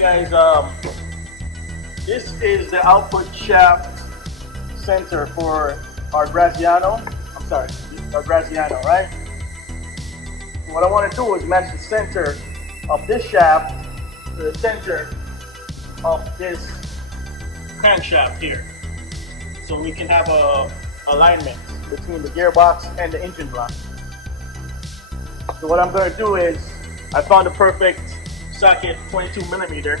guys, this is the output shaft center for our Graziano. I'm sorry, our Graziano, right? What I want to do is match the center of this shaft to the center of this crankshaft here, so we can have a alignment between the gearbox and the engine block. So what I'm going to do is, I found the perfect socket 22mm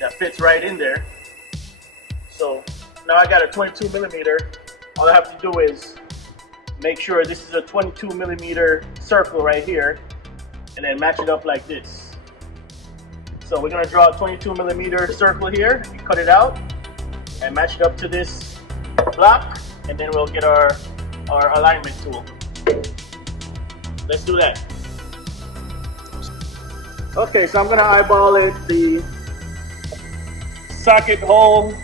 that fits right in there. So now I got a 22mm. All I have to do is make sure this is a 22mm circle right here, and then match it up like this. So we're going to draw a 22mm circle here, and cut it out, and match it up to this block, and then we'll get our alignment tool. Let's do that. Okay, so I'm going to eyeball it. The socket hole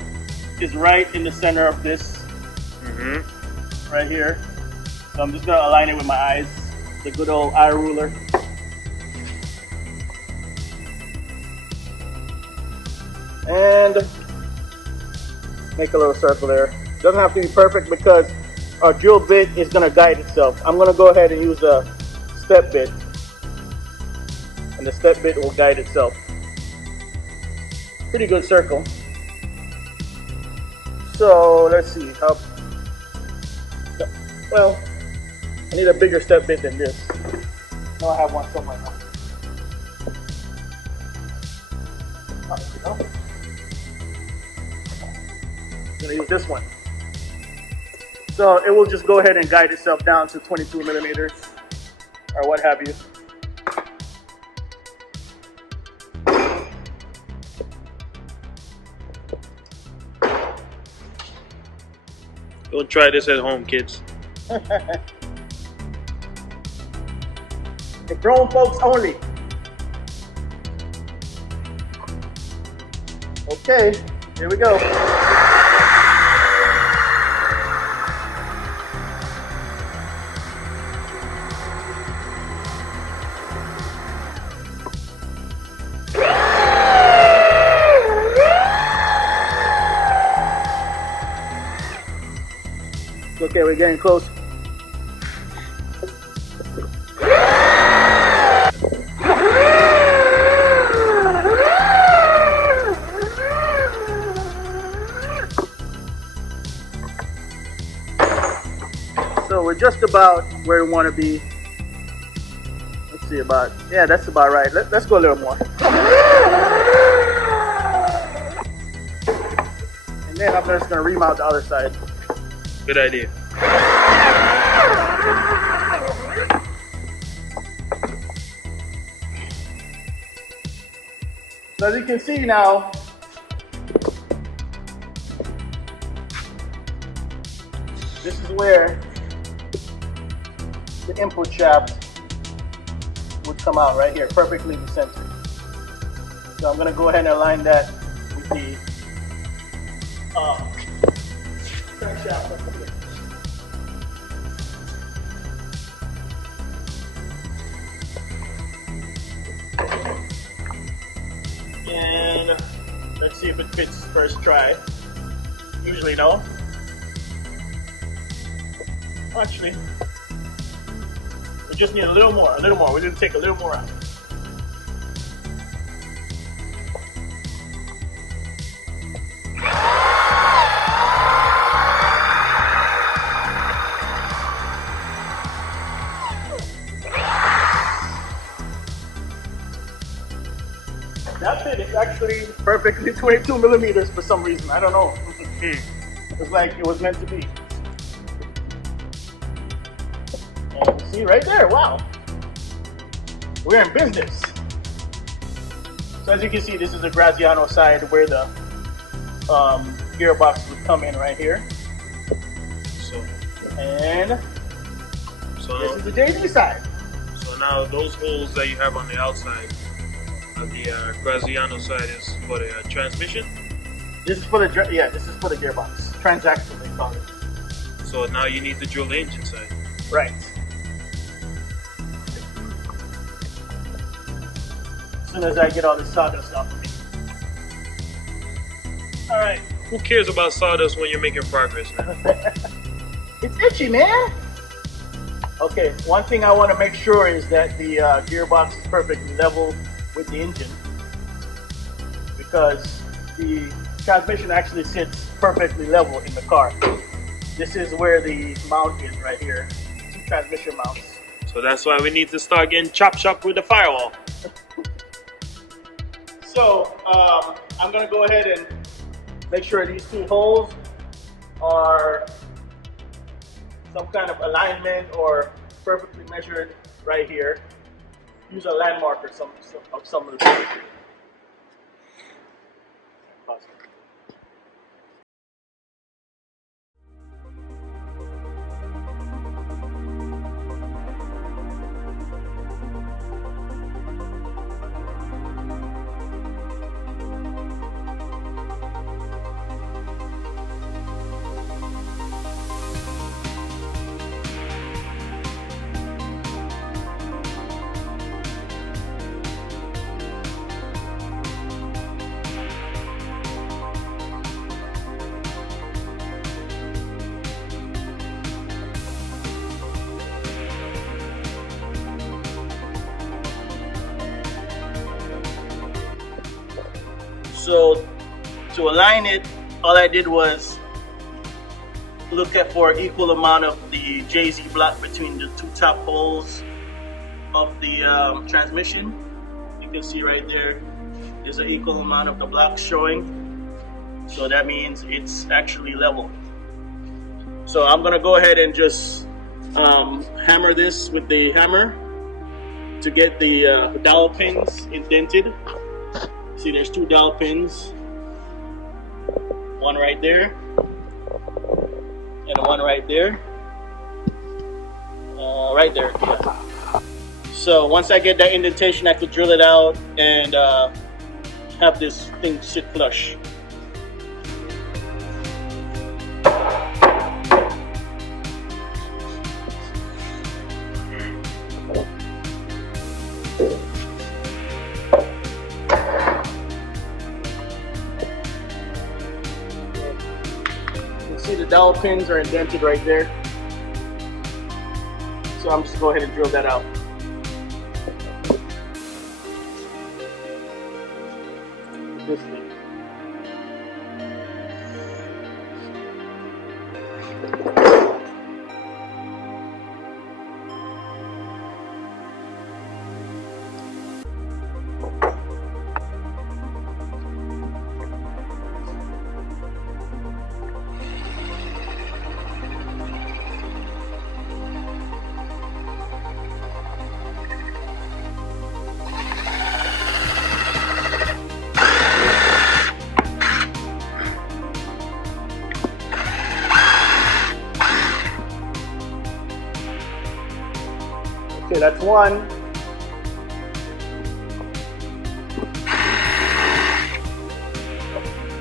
is right in the center of this, right here. So I'm just going to align it with my eyes, the good old eye ruler. And make a little circle there. Doesn't have to be perfect because our drill bit is going to guide itself. I'm going to go ahead and use a step bit, and the step bit will guide itself. Pretty good circle. So let's see how. Well, I need a bigger step bit than this. No, I have one somewhere now. I'm gonna use this one. So it will just go ahead and guide itself down to 22mm or what have you. Don't try this at home, kids. The grown folks only. Okay, here we go. Okay, we're getting close. So we're just about where we want to be. Let's see, about, yeah, that's about right. Let's go a little more. And then I'm just going to remount the other side. Good idea. So as you can see now, this is where the input shaft would come out right here, perfectly centered. So I'm going to go ahead and align that with the crankshaft up here. And let's see if it fits first try. Usually no. Actually, we just need a little more, We need to take a little more out. That fit is actually perfectly 22mm for some reason. I don't know. It's like it was meant to be. And see right there, wow. We're in business. So as you can see, this is the Graziano side where the gearbox would come in right here. And this is the JZ side. So now those holes that you have on the outside of the Graziano side is for the transmission? This is for the this is for the gearbox. Transaxle they call it. So now you need to drill the engine side. Right. soon as I get all the sawdust off of it. All right. Who cares about sawdust when you're making progress, man? It's itchy, man. Okay, one thing I want to make sure is that the gearbox is perfectly level with the engine, because the transmission actually sits perfectly level in the car. This is where the mount is right here, 2 transmission mounts. So that's why we need to start getting chop with the firewall. So I'm gonna go ahead and make sure these 2 holes are some kind of alignment or perfectly measured right here. Use a landmark or some of the things. So to align it, all I did was look at for equal amount of the JZ block between the 2 top holes of the transmission. You can see right there, there's an equal amount of the blocks showing. So that means it's actually level. So I'm gonna go ahead and just hammer this with the hammer to get the dowel pins indented. See, there's 2 dowel pins, one right there and one right there. Right there, yeah. So once I get that indentation, I could drill it out and have this thing sit flush. See, the dowel pins are indented right there. So I'm just gonna go ahead and drill that out. This thing. Okay, that's one.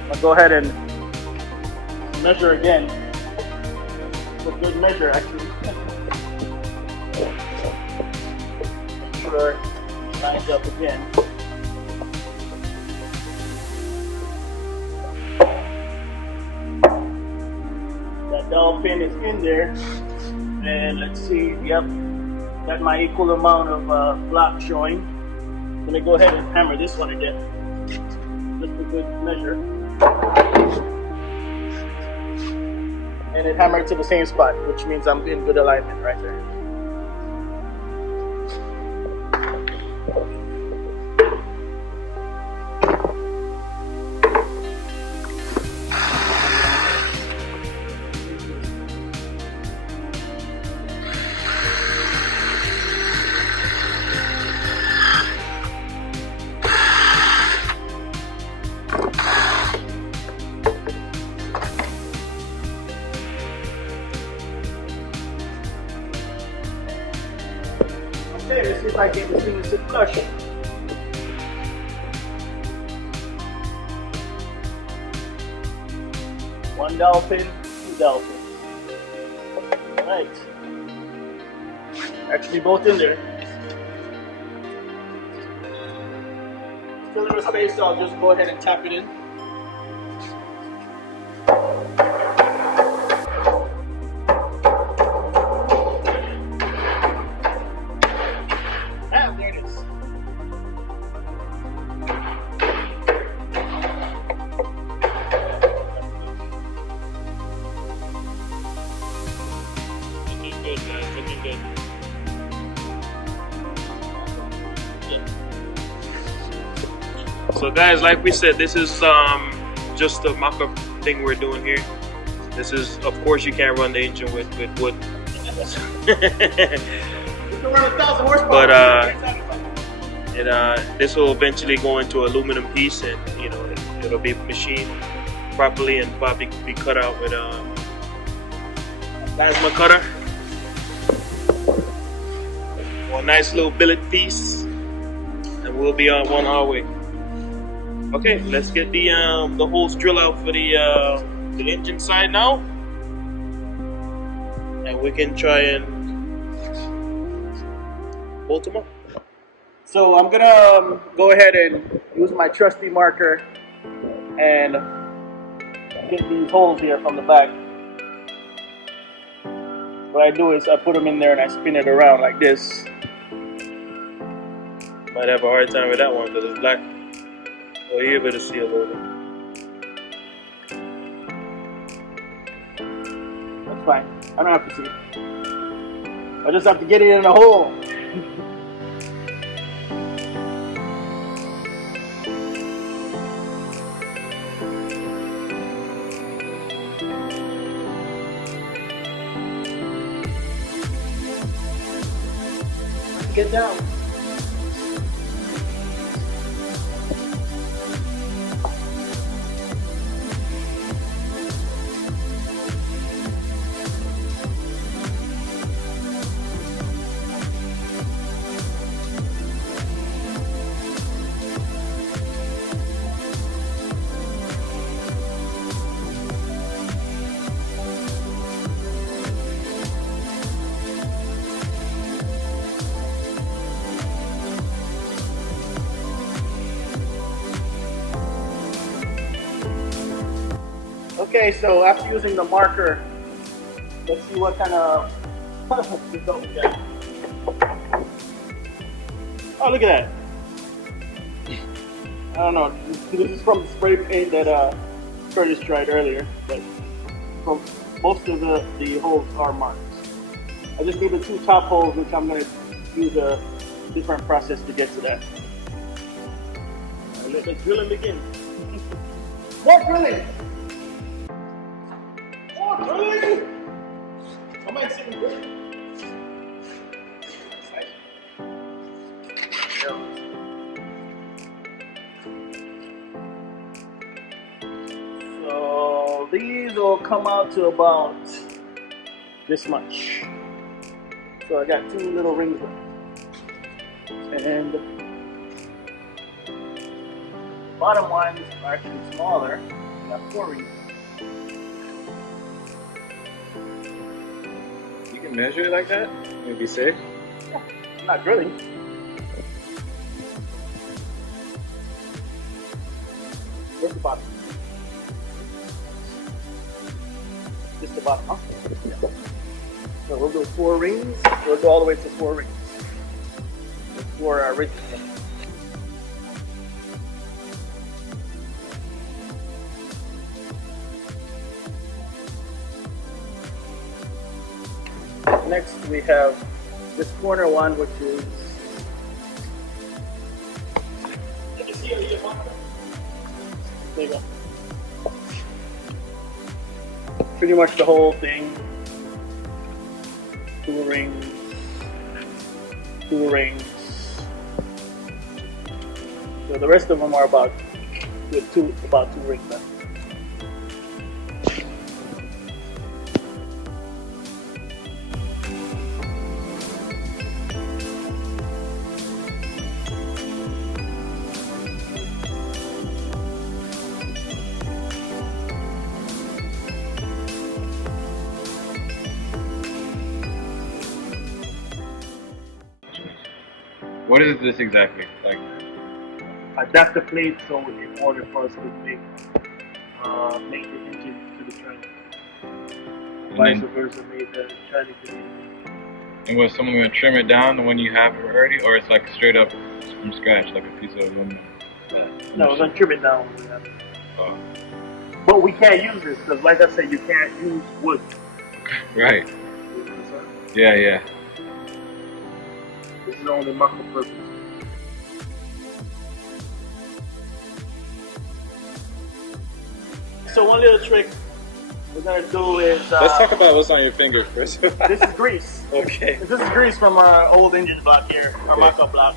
I'll go ahead and measure again. It's a good measure, actually. Make sure it lines up again. That dowel pin is in there. And let's see, yep. Got my equal amount of block showing. I'm gonna go ahead and hammer this one again. Just a good measure. And it hammered to the same spot, which means I'm in good alignment right there. Okay, let's see if I get this thing to sit flush. One dowel pin, 2 dowel pins. Alright. Actually both in there. filling the space, so I'll just go ahead and tap it in. And there it is. Looking good, guys. Looking good. So guys, like we said, this is just a mock-up thing we're doing here. This is, of course, you can't run the engine with wood. You can run 1,000 horsepower. But this will eventually go into aluminum piece, and you know it'll be machined properly and probably be cut out with plasma cutter. One nice little billet piece, and we'll be on our way. Okay, let's get the holes drilled out for the engine side now, and we can try and bolt them up. So I'm gonna go ahead and use my trusty marker and get these holes here from the back. What I do is I put them in there and I spin it around like this. Might have a hard time with that one because it's black. Oh, you're able to see a little bit. That's fine. I don't have to see. I just have to get it in a hole. Get down. Okay, so after using the marker, let's see what kind of result we get. Oh, look at that. I don't know, this is from the spray paint that Curtis tried earlier, but from most of the holes are marked. I just need the two top holes, which I'm going to use a different process to get to that. Let the drilling begin. More drilling! So these will come out to about this much. So I got two little rings left. And the bottom ones are actually smaller. I got 4 rings. You can measure it like that? It'd be safe. Yeah, I'm not drilling. Where's the bottom? Just the bottom, huh? Yeah. So we'll do 4 rings. We'll go all the way to 4 rings. That's 4 rings. Next we have this corner one, which is there you go. Pretty much the whole thing. 2 rings, 2 rings. So the rest of them are about with about 2 rings left. What is this exactly? Like, adapt the plate so in order for us to make the engine to the tranny. Vice versa, made the tranny to the engine. And was someone going to trim it down when you have it already, or it's like straight up from scratch, like a piece of aluminum? No, we're gonna trim it down when we have it. Oh. But we can't use this because, like I said, you can't use wood. Right. Yeah, yeah. This is only market purpose. So one little trick we're gonna do is Let's talk about what's on your finger first. this is grease. Okay. This is grease from our old engine block here, our mock-up block.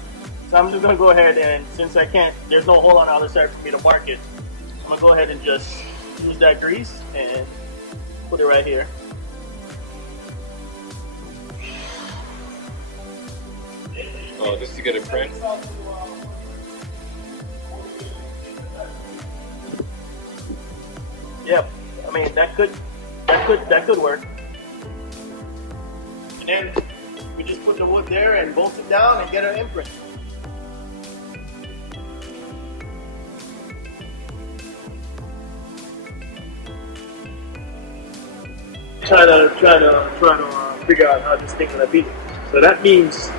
So I'm just gonna go ahead and since I can't, there's no hole on the other side for me to mark it. I'm gonna go ahead and just use that grease and put it right here. Oh, just to get a print? Yep. I mean that could work. And then we just put the wood there and bolt it down and get our imprint. Trying to figure out how this thing gonna be. So that means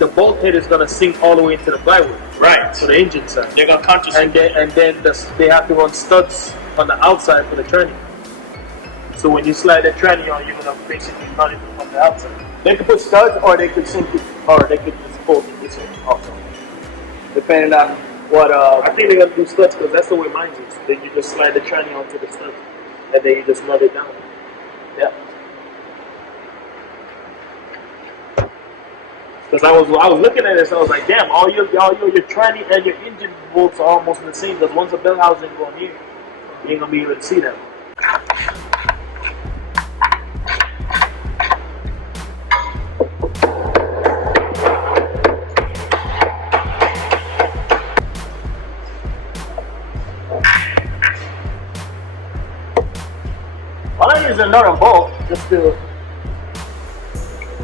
the bolt head is gonna sink all the way into the plywood. Right. So the engine side. They're gonna consciously. And then they have to run studs on the outside for the tranny. So when you slide the tranny on, you're gonna basically run it from the outside. They could put studs, or they could sink it, or they could just bolt it this way also. Depending on what. I think they're gonna do studs because that's the way mine is. Then you just slide the tranny onto the studs, and then you just run it down. Yeah. Because I was looking at this, I was like, damn, all your tranny and your engine bolts are almost the same. Because once the bell housing go in here, you ain't gonna be able to see them. All I need is another bolt just to, if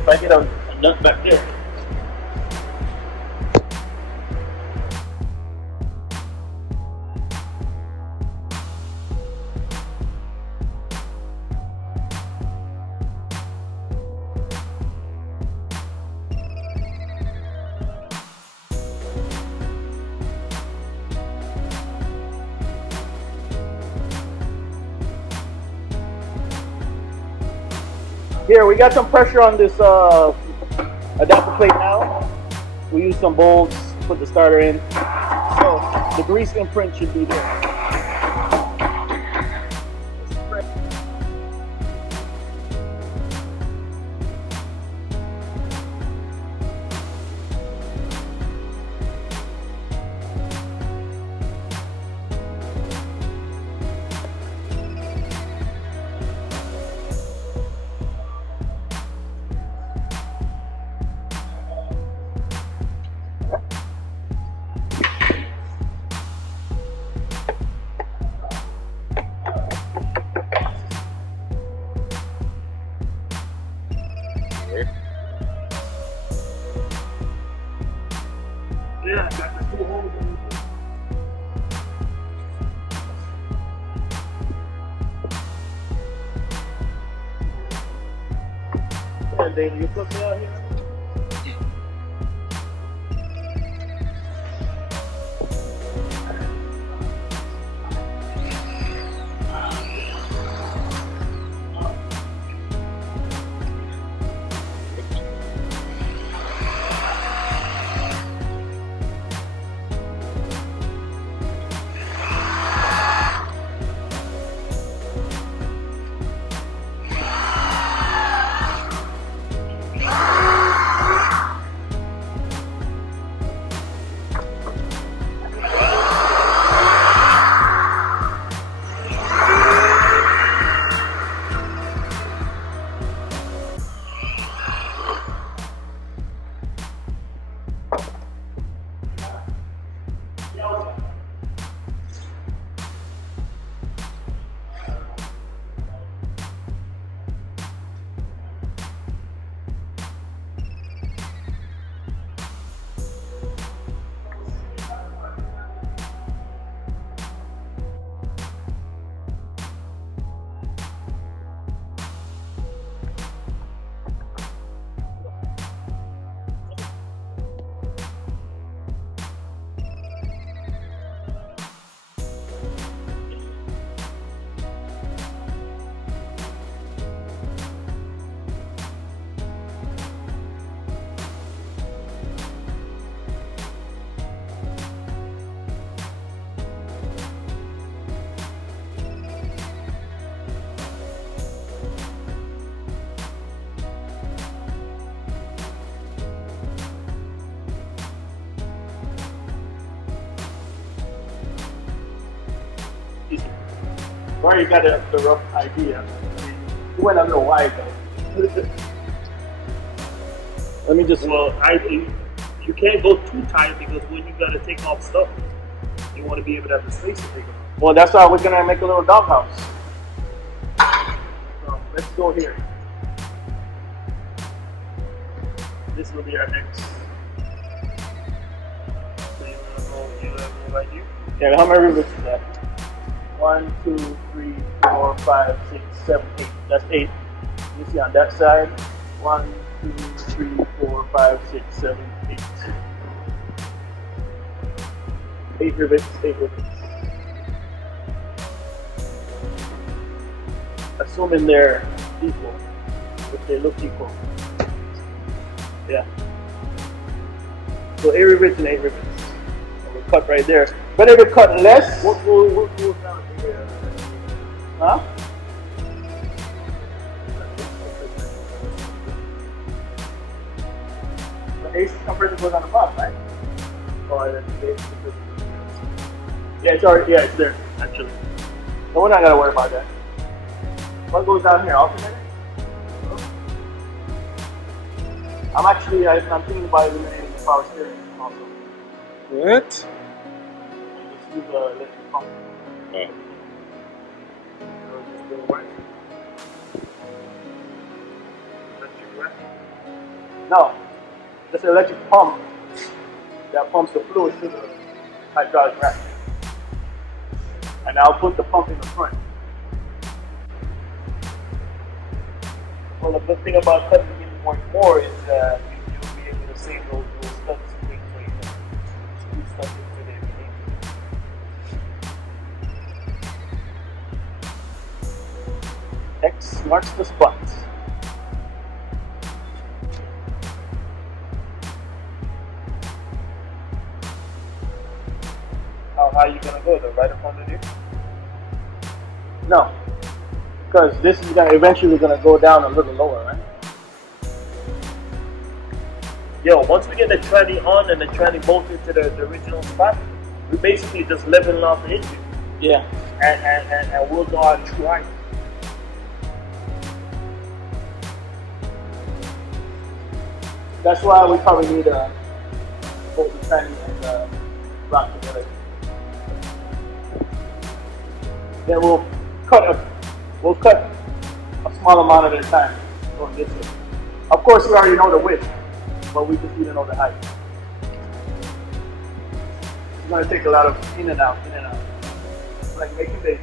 I get a nut back there. Here, we got some pressure on this adapter plate now. We use some bolts, put the starter in. So the grease imprint should be there. Yeah, I got the 2 holes in it. And then you put me out here. already got the rough idea. I mean, it went a little wide though. Let me just. Well, you can't go too tight because when you gotta take off stuff, you want to be able to have the space to take it off. Well, that's why we're gonna make a little doghouse. So let's go here. This will be our next. So you wanna go right here? Yeah, how many rivets is that? 1, 2, 3, 4, 5, 6, 7, 8. That's 8. You see on that side. 1, 2, 3, 4, 5, 6, 7, 8. 8 rivets, 8 rivets. Assuming they're equal, if they look equal. Yeah. So 8 rivets and 8 rivets. And we'll cut right there. But if we cut less, We'll down here. huh? The AC compressor goes on the bottom, right? Oh, and then the base is Yeah, it's already, yeah, it's there, actually. So we're not gonna worry about that. What goes down here, alternator? I'm thinking about eliminating the power steering also. What? And just use the electric pump. just go right. Electric rack. No, just an electric pump that pumps the fluid to the hydraulic rack. And I'll put the pump in the front. Well, the good thing about cutting it more is that you'll be able to save those studs and things so you can screw stuff into there if you need to. X marks the spot. How high are you gonna go though? Right up under there? No, because this is gonna eventually go down a little lower, right? Yo, once we get the tranny on and the tranny bolted to the original spot, we basically just leveling off the engine. Yeah. And we'll go out true height. That's why we probably need to bolt the tranny and the rock together. Then we'll cut a small amount at a time going this way. Of course, we already know the width, but we just need to know the height. It's going to take a lot of in and out, in and out. It's like making babies.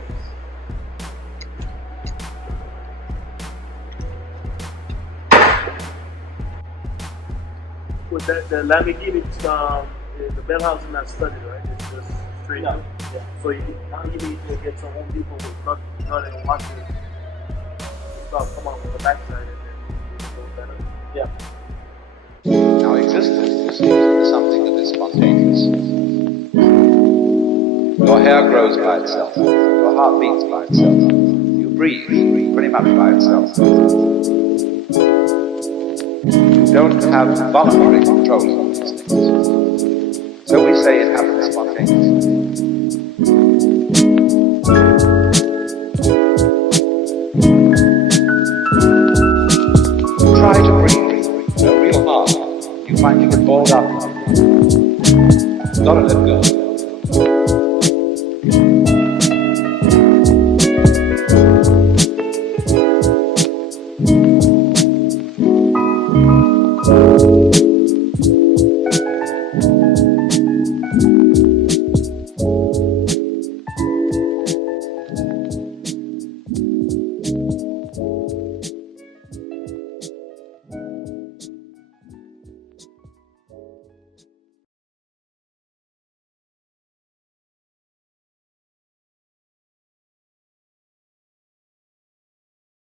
With the Lamborghini, the bell house is not studded, right? It's just straight up. Yeah. So now you need to get some Home Depot with nothing and watch it. Stuff come out from the backside and then go better. Yeah. Now, existence, you see, is something that is spontaneous. Your hair grows by itself. Your heart beats by itself. You breathe pretty much by itself. You don't have voluntary control of these things. So we say it happens spontaneously. Try to breathe, no real hard. You find you get balled up. Gotta let go.